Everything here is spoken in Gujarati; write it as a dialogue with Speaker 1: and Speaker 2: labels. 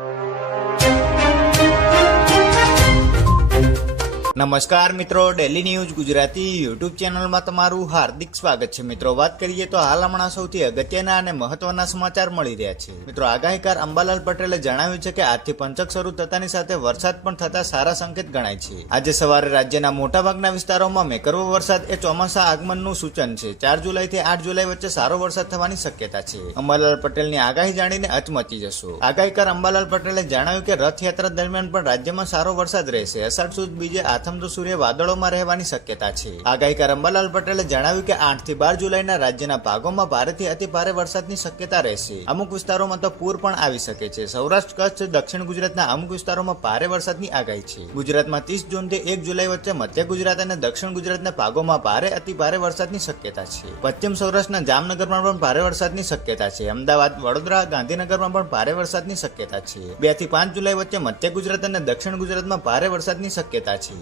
Speaker 1: you. નમસ્કાર મિત્રો ડેલી ન્યૂઝ ગુજરાતી યુટ્યુબ ચેનલમાં તમારું હાર્દિક સ્વાગત છે. મિત્રો, વાત કરીએ તો હાલ હમણાં સૌથી અગત્યના અને મહત્વના સમાચાર મળી રહ્યા છે. મિત્રો, આગાહીકાર અંબાલાલ પટેલે જણાવ્યું છે કે આજથી પંચક શરૂ થતાની સાથે વરસાદ પણ થતા સારા સંકેત ગણાય છે. આજે સવારે રાજ્યના મોટાભાગના વિસ્તારોમાં મેકરવો વરસાદ એ ચોમાસા આગમનનું સૂચન છે. ચાર જુલાઈથી આઠ જુલાઈ વચ્ચે સારો વરસાદ થવાની શક્યતા છે. અંબાલાલ પટેલની આગાહી જાણીને અચમચી જશો. આગાહીકાર અંબાલાલ પટેલે જણાવ્યું કે રથયાત્રા દરમિયાન પણ રાજ્યમાં સારો વરસાદ રહેશે. અષાઢ સુદ બીજે આથમતો સૂર્ય વાદળોમાં રહેવાની શક્યતા છે. આગાહીકાર અંબાલાલ પટેલે જણાવ્યું કે આઠથી બાર જુલાઈના રાજ્યના ભાગોમાં ભારેથી અતિ ભારે વરસાદની શક્યતા રહેશે. અમુક વિસ્તારોમાં તો પૂર પણ આવી શકે છે. સૌરાષ્ટ્ર, કચ્છ, દક્ષિણ ગુજરાતના અમુક વિસ્તારોમાં ભારે વરસાદની આગાહી છે. ગુજરાતમાં ત્રીસ જૂનથી એક જુલાઈ વચ્ચે મધ્ય ગુજરાત અને દક્ષિણ ગુજરાતના ભાગોમાં ભારે અતિ ભારે વરસાદની શક્યતા છે. પશ્ચિમ સૌરાષ્ટ્રના જામનગરમાં પણ ભારે વરસાદની શક્યતા છે. અમદાવાદ, વડોદરા, ગાંધીનગરમાં પણ ભારે વરસાદની શક્યતા છે. બેથી પાંચ જુલાઈ વચ્ચે મધ્ય ગુજરાત અને દક્ષિણ ગુજરાતમાં ભારે વરસાદની શક્યતા છે.